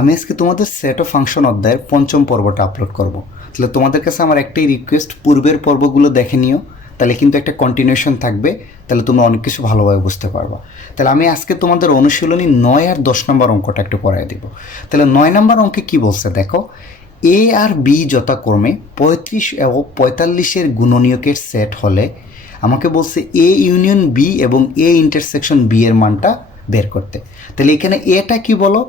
আমি আজকে তোমাদের সেট অফ ফাংশন অধ্যায়ের পঞ্চম পর্বটা আপলোড করব। তাহলে তোমাদের কাছে আমার একটাই রিকোয়েস্ট, পূর্বের পর্বগুলো দেখে নিও, তাহলে কিন্তু একটা কন্টিনিউশন থাকবে, তাহলে তোমরা অনেক কিছু ভালোভাবে বুঝতে পারবা। তাহলে আমি আজকে তোমাদের অনুশীলনী 9 আর 10 নম্বর অঙ্কটা একটু করাই দেব। তাহলে 9 নম্বর অঙ্কে কি বলছে দেখো, এ আর বি যথাক্রমে 35 এবং 45-এর গুণনীয়কের সেট হলে আমাকে বলছে এ ইউনিয়ন বি এবং এ ইন্টারসেকশন বি এর মানটা বের করতে। তাহলে এখানে এটা কি বলো,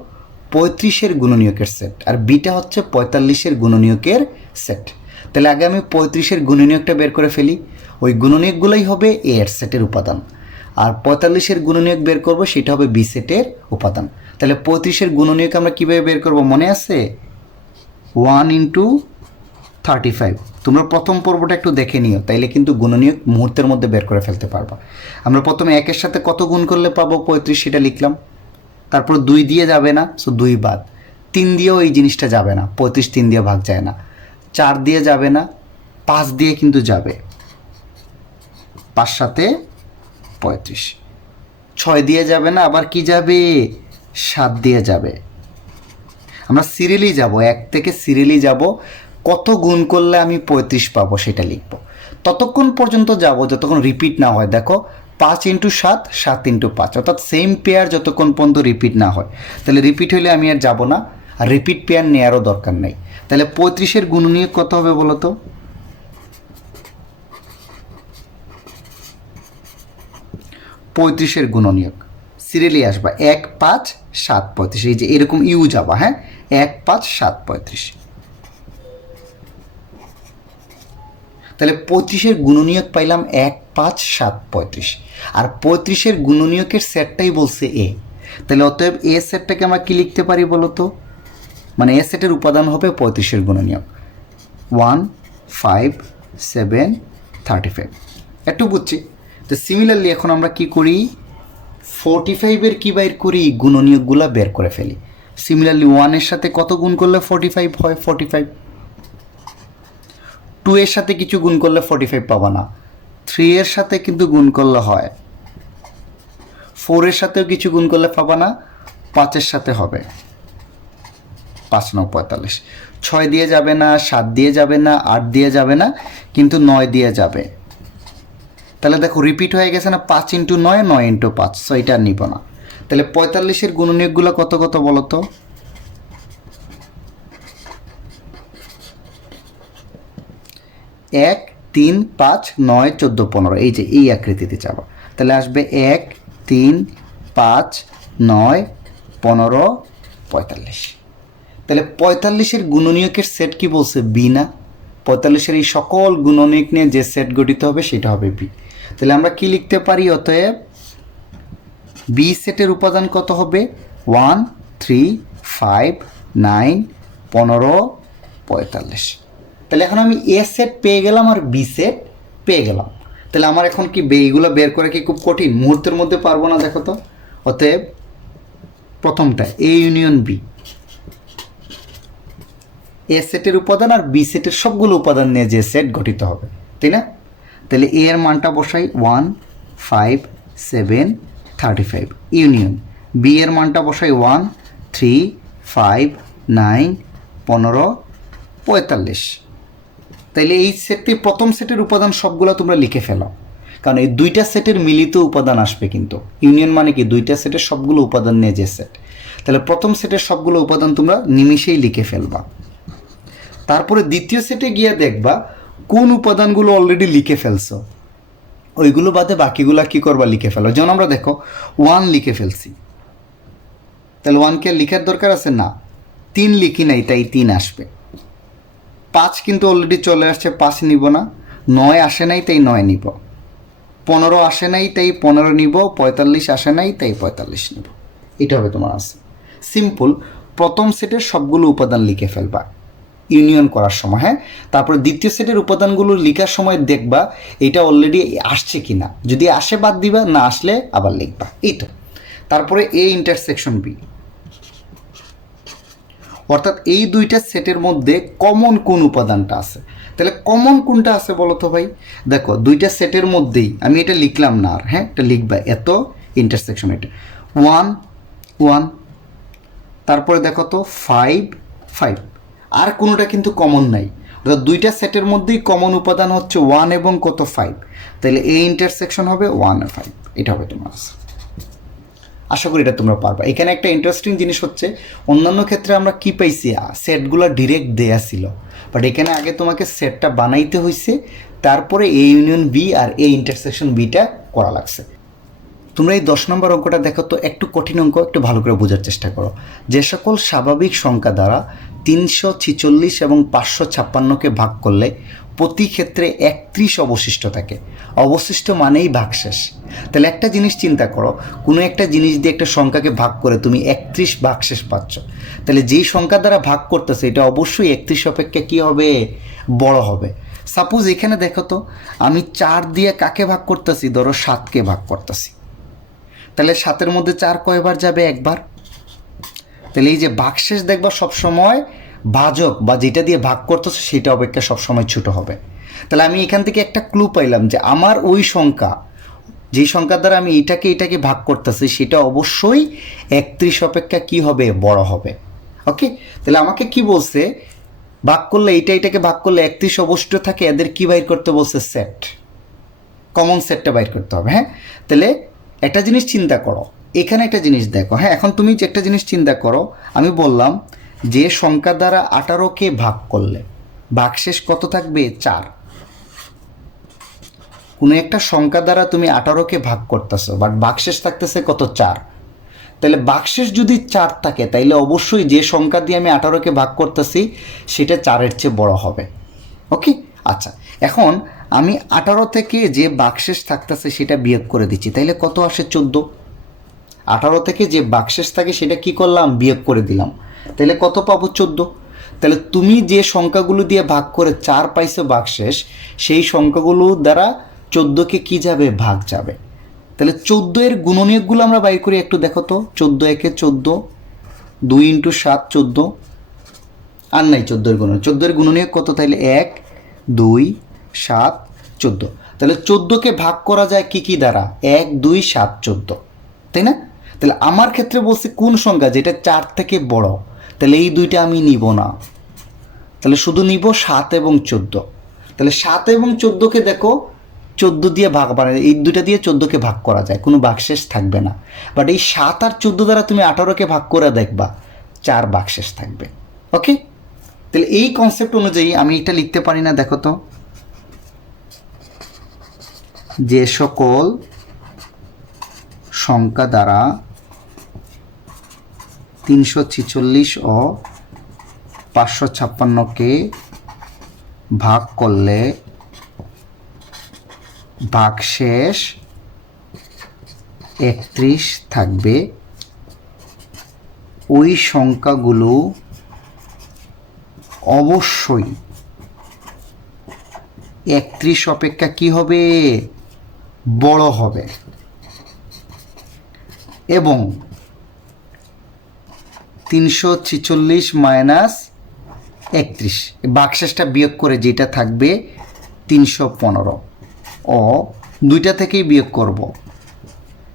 35-এর গুণনীয়কের সেট, আর বিটা হচ্ছে 45-এর গুণনীয়কের সেট। তাহলে আগে আমি 35-এর গুণনীয়কটা বের করে ফেলি, ওই গুণনীয়কগুলোই হবে এ এর সেটের উপাদান, আর 45-এর গুণনীয়ক বের করব সেটা হবে বি সেটের উপাদান। তাহলে 35-এর গুণনীয়ক আমরা কীভাবে বের করব মনে আছে? 1 ইন্টু 35। তোমরা প্রথম পর্বটা একটু দেখে নিও, তাইলে কিন্তু গুণনীয়ক মুহূর্তের মধ্যে বের করে ফেলতে পারবা। আমরা প্রথমে একের সাথে কত গুণ করলে পাবো 35, সেটা লিখলাম। তারপর 2 দিয়ে যাবে না, সো 2 বাদ। 3 দিয়েও এই জিনিসটা যাবে না, 35 3 দিয়ে ভাগ যায় না। 4 দিয়ে যাবে না, 5 দিয়ে কিন্তু যাবে, 5 সাথে 35। 6 দিয়ে যাবে না, আবার কি যাবে? 7 দিয়ে যাবে। আমরা সিরিয়ালি যাব, 1 থেকে সিরিয়ালি যাব, কত গুণ করলে আমি 35 পাবো সেটা লিখব। ততক্ষণ পর্যন্ত যাব যতক্ষণ রিপিট না হয়। দেখো 5 ইন্টু 7, 7 ইন্টু 5, অর্থাৎ সেম পেয়ার যতক্ষণ পর্যন্ত রিপিট না হয়। তাহলে রিপিট হলে আমি আর যাব না, আর রিপিট পেয়ার নেওয়ারও দরকার নেই। তাহলে 35-এর গুণনীয়ক কত হবে বলো তো? 35-এর গুণনীয়ক সিরিয়ালি আসবা 1 5 7 35, এই যে এরকম ইউ যাবা, হ্যাঁ 1 5 7 35। তাহলে 25-এর গুণনীয়ক পাইলাম 1 5 7 35, আর 35-এর গুণনীয়কের সেটটাই বলছে এ। তাহলে অতএব এ সেটটাকে আমরা কি লিখতে পারি বলো তো? মানে এ সেটের উপাদান হবে 35-এর গুণনীয়ক 1 5 7 35। একটু বুঝছি। তো সিমিলারলি এখন আমরা কি করি, 45-এর কি বাইর করি, গুণনীয়কগুলো বের করে ফেলি। সিমিলারলি 1-এর সাথে কত গুণ করলে 45 হয়? 45। 2 এর সাথে কিছু গুণ করলে 45 পাবা না, 3 এর সাথে কিন্তু গুণ করলে হয়। 4 এর সাথেও কিছু গুণ করলে পাবা না, 5 এর সাথে হবে। 5 9 45। 6 দিয়ে যাবে না, 7 দিয়ে যাবে না, 8 দিয়ে যাবে না, কিন্তু 9 দিয়ে যাবে। তাহলে দেখো রিপিট হয়ে গেছে না, 5 ইন্টু 9, 9 ইন্টু 5, সো এটা নিব না। তাহলে 45-এর গুণনীয়কগুলো কত কত বলো তো? 1 3 5 9 14 15, এই যে এই আকৃতিতে যাবো। তাহলে আসবে 1 3 5 9 15 45। তাহলে 45-এর গুণনীয়কের সেট কি বলছে? বি না? 45-এর এই সকল গুণনীয়ক নিয়ে যে সেট গঠিত হবে সেটা হবে বি। তাহলে আমরা কি লিখতে পারি? অতএব বি সেটের উপাদান কত হবে? 1 3 5 9 15 45। তাহলে এখন আমি এ সেট পেয়ে গেলাম আর বি সেট পেয়ে গেলাম। তাহলে আমার এখন কি এইগুলো বের করে কি খুব কঠিন? মুহূর্তের মধ্যে পারবো না, দেখো তো। অতএব প্রথমটা এ ইউনিয়ন বি, এ সেটের উপাদান আর বি সেটের সবগুলো উপাদান নিয়ে যে সেট গঠিত হবে, তাই না? তাহলে এ এর মানটা বসাই 1 5 7 35 ইউনিয়ন, বি এর মানটা বসাই 1 3 5 9 15 45। তাইলে এই সেটটি প্রথম সেটের উপাদান সবগুলো তোমরা লিখে ফেলো, কারণ এই দুইটা সেটের মিলিত উপাদান আসবে। কিন্তু ইউনিয়ন মানে কি? দুইটা সেটের সবগুলো উপাদান নিয়ে যে সেট। তাহলে প্রথম সেটের সবগুলো উপাদান তোমরা নিমিষেই লিখে ফেলবা। তারপরে দ্বিতীয় সেটে গিয়ে দেখবা কোন উপাদানগুলো অলরেডি লিখে ফেলছো, ওইগুলো বাদে বাকিগুলো কি করবা? লিখে ফেলো। যেমন আমরা দেখো 1 লিখে ফেলছি, তাহলে 1কে লিখার দরকার আছে না? 3 লিখি নাই, তাই 3 আসবে। 5 কিন্তু অলরেডি চলে আসছে, 5 নিব না। 9 আসে নাই, তাই 9 নিব। 15 আসে নাই, তাই 15 নিব। 45 আসে নাই, তাই 45 নিব। এটা হবে তোমার আছে। সিম্পল। প্রথম সেটের সবগুলো উপাদান লিখে ফেলবা ইউনিয়ন করার সময়, হ্যাঁ। তারপরে দ্বিতীয় সেটের উপাদানগুলো লেখার সময় দেখবা এটা অলরেডি আসছে কি না, যদি আসে বাদ দিবা, না আসলে আবার লিখবা, এই তো। তারপরে এ ইন্টারসেকশন বি, অর্থাৎ এই দুইটা সেটের মধ্যে কমন কোন উপাদানটা আছে। তাহলে কমন কোনটা আছে বলো তো ভাই? দেখো দুইটা সেটের মধ্যেই আমি এটা লিখলাম না আর, হ্যাঁ এটা লিখবা, এত ইন্টারসেকশন, এটা 1 1। তারপরে দেখো তো 5 5, আর কোনোটা কিন্তু কমন নাই, অর্থাৎ দুইটা সেটের মধ্যেই কমন উপাদান হচ্ছে 1 এবং কত 5, তাহলে এই ইন্টারসেকশন হবে 1 আর 5, এটা হবে তোমার আনসার। আশা করি এটা তোমরা পারবা। এখানে একটা ইন্টারেস্টিং জিনিস হচ্ছে, অন্যান্য ক্ষেত্রে আমরা কি পাইছি, সেটগুলো ডিরেক্ট দেয়া ছিল, বাট এখানে আগে তোমাকে সেটটা বানাইতে হয়েছে, তারপরে এ ইউনিয়ন বি আর এ ইন্টারসেকশন বিটা করা লাগছে। তোমরা এই 10 নম্বর অঙ্কটা দেখো তো, একটু কঠিন অঙ্ক, একটু ভালো করে বোঝার চেষ্টা করো। যে সকল স্বাভাবিক সংখ্যা দ্বারা 346 এবং 556কে ভাগ করলে প্রতি ক্ষেত্রে 31 অবশিষ্ট থাকে, অবশিষ্ট মানেই ভাগশেষ। তাহলে একটা জিনিস চিন্তা করো, কোনো একটা জিনিস দিয়ে একটা সংখ্যাকে ভাগ করে তুমি 31 ভাগশেষ পাচ্ছ, তাহলে যেই সংখ্যা দ্বারা ভাগ করতেছে এটা অবশ্যই 31 অপেক্ষা কী হবে, বড় হবে। সাপোজ এখানে দেখো তো, আমি 4 দিয়ে কাকে ভাগ করতেছি, ধরো 7কে ভাগ করতেছি, তাহলে 7-এর মধ্যে 4 কয়বার যাবে, একবার। তাহলে এই যে ভাগশেষ দেখবা সবসময় ভাজক বা যেটা দিয়ে ভাগ করতেছে সেটা অপেক্ষা সবসময় ছোট হবে। তাহলে আমি এখান থেকে একটা ক্লু পাইলাম যে আমার ওই সংখ্যা, যেই সংখ্যার দ্বারা আমি এটাকে ভাগ করতেছি সেটা অবশ্যই 31 অপেক্ষা কি হবে, বড় হবে। ওকে, তাহলে আমাকে কি বলছে, ভাগ করলে এটাকে ভাগ করলে 31 অবশিষ্ট থাকে, এদের কি বাইর করতে বলছে, সেট, কমন সেটটা বাইর করতে হবে। হ্যাঁ, তাহলে একটা জিনিস চিন্তা করো, এখানে একটা জিনিস দেখো। হ্যাঁ, এখন তুমি যে একটা জিনিস চিন্তা করো, আমি বললাম যে সংখ্যা দ্বারা 18কে ভাগ করলে ভাগশেষ কত থাকবে, 4। কোনো একটা সংখ্যা দ্বারা তুমি 18কে ভাগ করতেছো, বাট ভাগশেষ থাকতেছে কত, 4। তাহলে ভাগশেষ যদি 4 থাকে, তাইলে অবশ্যই যে সংখ্যা দিয়ে আমি 18কে ভাগ করতেছি সেটা 4-এর চেয়ে বড় হবে। ওকে, আচ্ছা, এখন আমি 18 থেকে যে ভাগশেষ থাকতেছে সেটা বিয়োগ করে দিচ্ছি, তাইলে কত আসে, 14। 18 থেকে যে ভাগশেষ থাকে সেটা কি করলাম, বিয়োগ করে দিলাম, তাহলে কত পাবো, 14। তাহলে তুমি যে সংখ্যাগুলো দিয়ে ভাগ করে 4 পাইছো ভাগশেষ, সেই সংখ্যাগুলো দ্বারা 14কে কি যাবে, ভাগ যাবে। তাহলে 14-এর গুণনীয়কগুলো আমরা বাইর করি, একটু দেখো তো। 14 একে 14, 2 × 7 14, আর নাই 14-এর গুণনীয়ক। 14-এর গুণনীয়ক কত, তাহলে 1 2 7 14। তাহলে 14কে ভাগ করা যায় কি দ্বারা, 1 2 7 14, তাই না? তাহলে আমার ক্ষেত্রে বলছে কোন সংখ্যা যেটা 4 থেকে বড়, তাহলে এই দুইটা আমি নিব না, তাহলে শুধু নিব 7 এবং 14। তাহলে 7 এবং 14কে দেখো 14 দিয়ে ভাগ, মানে এই দুইটা দিয়ে 14কে ভাগ করা যায়, কোনো ভাগশেষ থাকবে না। বাট এই 7 আর 14 দ্বারা তুমি 18কে ভাগ করে দেখবা, 4 ভাগশেষ থাকবে। ওকে, তাহলে এই কনসেপ্ট অনুযায়ী আমি এটা লিখতে পারি না, দেখো তো, যে সকল সংখ্যা দ্বারা 346 ও 556কে ভাগ করলে ভাগশেষ 31 থাকবে, ওই সংখ্যাগুলো অবশ্যই 31 অপেক্ষা কি হবে, বড় হবে। এবং 346 মাইনাস 31, ভাগশেষটা বিয়োগ করে যেটা থাকবে 315, ও দুইটা থেকেই বিয়োগ করব,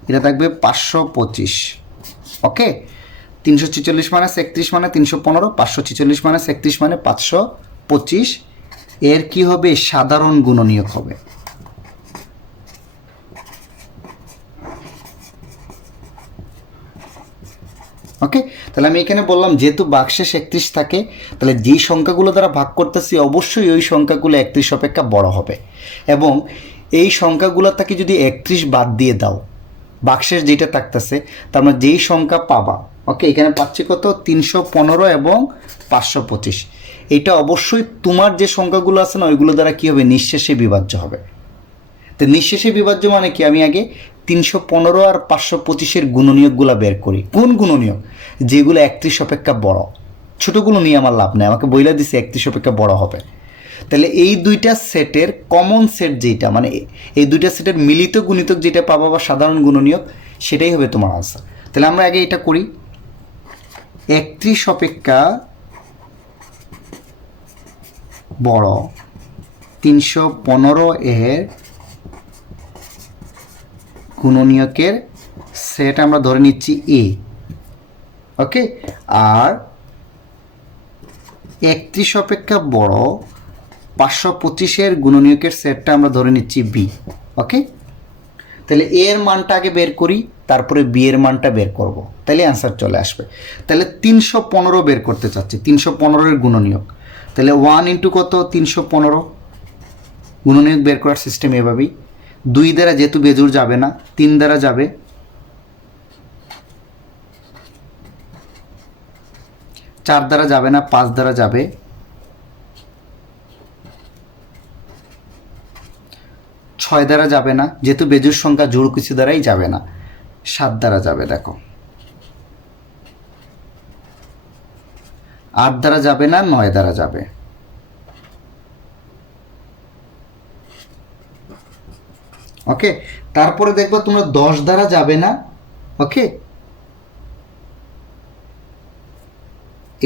এটা থাকবে 525। ওকে, 346 মাইনাস 31 মানে 315, 546 মাইনাস 31 মানে 525, এর কি হবে, সাধারণ গুণনীয়ক হবে। ওকে, তাহলে আমি এখানে বললাম যেহেতু ভাগশেষ 31 থাকে, তাহলে যেই সংখ্যাগুলো দ্বারা ভাগ করতেছি অবশ্যই ওই সংখ্যাগুলো 31 অপেক্ষা বড় হবে। এবং এই সংখ্যাগুলো থেকে যদি 31 বাদ দিয়ে দাও, ভাগশেষ যেটা থাকতেছে, তার মানে যেই সংখ্যা পাবা, ওকে, এখানে পাচ্ছি কত, 315 এবং 525, এটা অবশ্যই তোমার যে সংখ্যাগুলো আছে না ওইগুলো দ্বারা কী হবে, নিঃশেষে বিভাজ্য হবে। তো নিঃশেষে বিভাজ্য মানে কি, আমি আগে 315 আর 525-এর গুণনীয়কগুলো বের করি। কোন গুণনীয়ক, যেগুলো 31 অপেক্ষা বড়, ছোটোগুলো নিয়ে আমার লাভ নেই, আমাকে বইলা দিছে 31 অপেক্ষা বড় হবে। তাহলে এই দুইটা সেটের কমন সেট যেটা, মানে এই দুইটা সেটের মিলিত গুণিতক যেটা পাবো বা সাধারণ গুণনীয়ক, সেটাই হবে তোমার আনসার। তাহলে আমরা আগে এটা করি, 31 অপেক্ষা বড় 315 এর গুণনীয়কের সেট আমরা ধরে নিচ্ছি এ, ওকে, আর 31 অপেক্ষা বড় 525-এর গুণনীয়কের সেটটা আমরা ধরে নিচ্ছি বি। ওকে, তাহলে এ এর মানটা আগে বের করি, তারপরে বি এর মানটা বের করব, তাহলে অ্যান্সার চলে আসবে। তাহলে 315 বের করতে চাচ্ছি, 315-এর গুণনীয়ক। তাহলে 1 ইন্টু কত, 315। গুণনীয়ক বের করার সিস্টেম এভাবেই, 2 দ্বারা যেহেতু বেজোড় যাবে না, 3 দ্বারা যাবে, 4 দ্বারা যাবে না, 5 দ্বারা যাবে, 6 দ্বারা যাবে না, যেহেতু বেজোড় সংখ্যা জোড় কিছু দ্বারাই যাবে না, 7 দ্বারা যাবে, দেখো 8 দ্বারা যাবে না, 9 দ্বারা যাবে, ওকে। তারপরে দেখবো তোমরা 10 দ্বারা যাবে না, ওকে,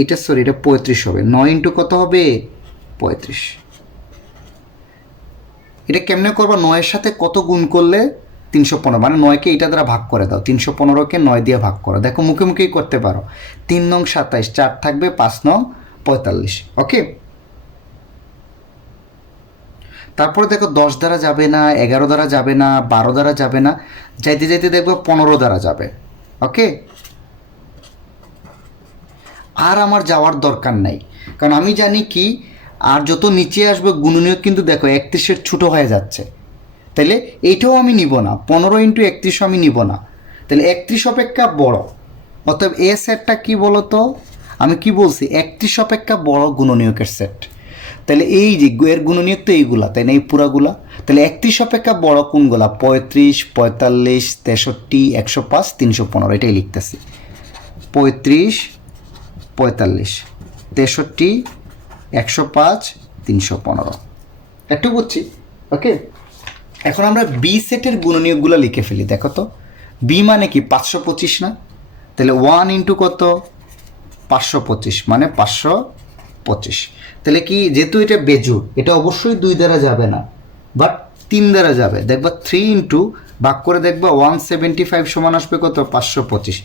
এটা সরি এটা 35 হবে, 9 ইন্টু কত হবে 35। এটা কেমনে করবো, 9-এর সাথে কত গুণ করলে 315, মানে 9-কে এটা দ্বারা ভাগ করে দাও, 315-কে 9 দিয়ে ভাগ করো, দেখো মুখে মুখেই করতে পারো। 3 নং 27, 4 থাকবে, 5 নং 45, ওকে। তারপরে দেখো 10 দ্বারা যাবে না, 11 দ্বারা যাবে না, 12 দ্বারা যাবে না, যাইতে যাইতে দেখবো 15 দ্বারা যাবে, ওকে। আর আমার যাওয়ার দরকার নাই, কারণ আমি জানি কি, আর যত নিচে আসবে গুণনীয়ক কিন্তু দেখো 31-এর ছোটো হয়ে যাচ্ছে, তাহলে এইটাও আমি নিব না, 15 ইন্টু 31 আমি নিব না, তাহলে 31 অপেক্ষা বড়, অতএব এ সেটটা কি বলো তো, আমি কি বলছি 31 অপেক্ষা বড় গুণনীয়কের সেট। তাহলে এই যে এর গুণনীয়ক তো এইগুলা, তাই না, এই পুরাগুলা, তাহলে 31 অপেক্ষা বড় কোনগুলা, 35, 45, 63, 105, 315, এটাই লিখতেছি, 35, 45, 63, 105, 315, একটু বুঝছি, ওকে। এখন আমরা বি সেটের গুণনীয়কগুলো লিখে ফেলি, দেখো তো, বি মানে কি 525 না, তাহলে 1 ইন্টু কত 525 মানে 525, তাহলে কি যেহেতু এটা বেজোড়, এটা অবশ্যই 2 দ্বারা যাবে না, বাট 3 দ্বারা যাবে, দেখবা 3 ইন্টু ভাগ করে দেখবা 175 সমান আসবে কত 525,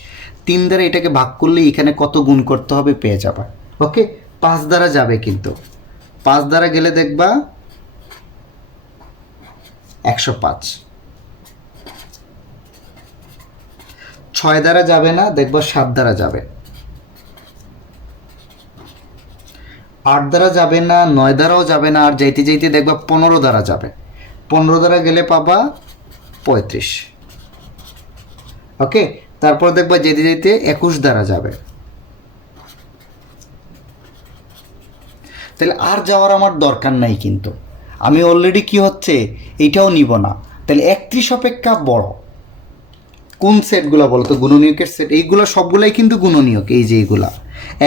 3 দ্বারা এটাকে ভাগ করলে এখানে কত গুণ করতে হবে পেয়ে যাবা, ওকে। 5 দ্বারা যাবে, কিন্তু 5 দ্বারা গেলে দেখবা 105, 6 দ্বারা যাবে না, দেখবা 7 দ্বারা যাবে, 8 দ্বারা যাবে না, 9 দ্বারাও যাবে না, আর যাইতে যাইতে দেখবা 15 দ্বারা যাবে, 15 দ্বারা গেলে পাবা 35, ওকে। তারপর দেখবা যেতে যেতে 21 দ্বারা যাবে, তাহলে আর যাওয়ার আমার দরকার নাই, কিন্তু আমি অলরেডি কি হচ্ছে এইটাও নিব না, তাহলে 31 অপেক্ষা বড় কোন সেটগুলো বলো তো, গুণনীয়কের সেট, এইগুলো সবগুলাই কিন্তু গুণনীয়ক, এই যে এইগুলা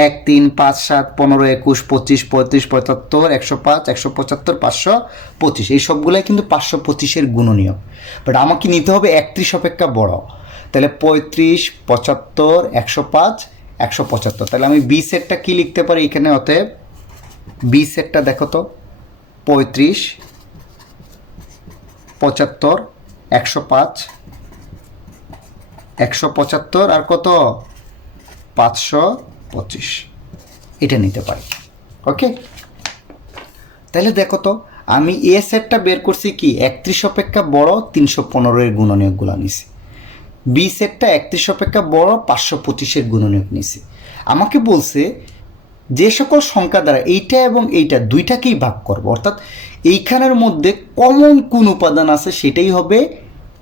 1, 3, 5, 7, 15, 21, 25, 35, 75, 105, 175, 525, এই সবগুলাই কিন্তু 525-এর গুণনীয়ক, বাট আমাকে নিতে হবে 31 অপেক্ষা বড়, তাহলে 35, 75, 105, 175, তাহলে আমি বি সেটটা কি লিখতে পারি এখানে, অতএব বি সেটটা দেখো তো 35, 75, 105, 175 আর কত 525, এটা নিতে পারি, ওকে। তাহলে দেখো তো আমি এ সেটটা বের করছি কি 31 অপেক্ষা বড় 315-এর গুণনীয়কগুলো নিছি, বি সেটটা 31 অপেক্ষা বড় 525-এর গুণনীয়ক নিছি। আমাকে বলছে যে সকল সংখ্যা দ্বারা এইটা এবং এইটা দুইটাকেই ভাগ করব, অর্থাৎ এইখানের মধ্যে কমন কোন উপাদান আছে সেটাই হবে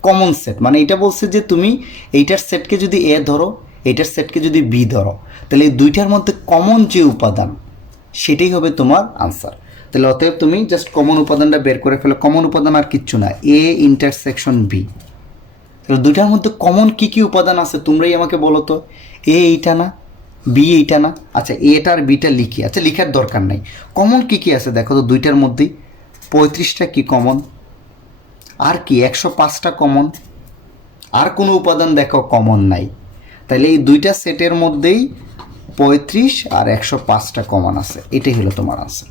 কমন সেট, মানে এটা বলছে যে তুমি এইটার সেটকে যদি এ ধরো, এইটার সেটকে যদি বি ধরো, তাহলে এই দুইটার মধ্যে কমন যে উপাদান সেটাই হবে তোমার আনসার। তাহলে অতএব তুমি জাস্ট কমন উপাদানটা বের করে ফেলো, কমন উপাদান আর কিচ্ছু না, এ ইন্টারসেকশন বি। তাহলে দুইটার মধ্যে কমন কি কি উপাদান আছে তোমরাই আমাকে বলো তো, এ এইটা না, বি এইটা না, আচ্ছা এটা আর বিটা লিখি, আচ্ছা লিখার দরকার নাই, কমন কি কি আছে দেখো তো, দুইটার মধ্যেই 35টা কি কমন, আর কি 105টা কমন, আর কোনো উপাদান দেখো কমন নাই, তাহলে এই দুইটা সেটের মধ্যেই 35 আর 105টা কমন আছে, এটাই হলো তোমার আনসার।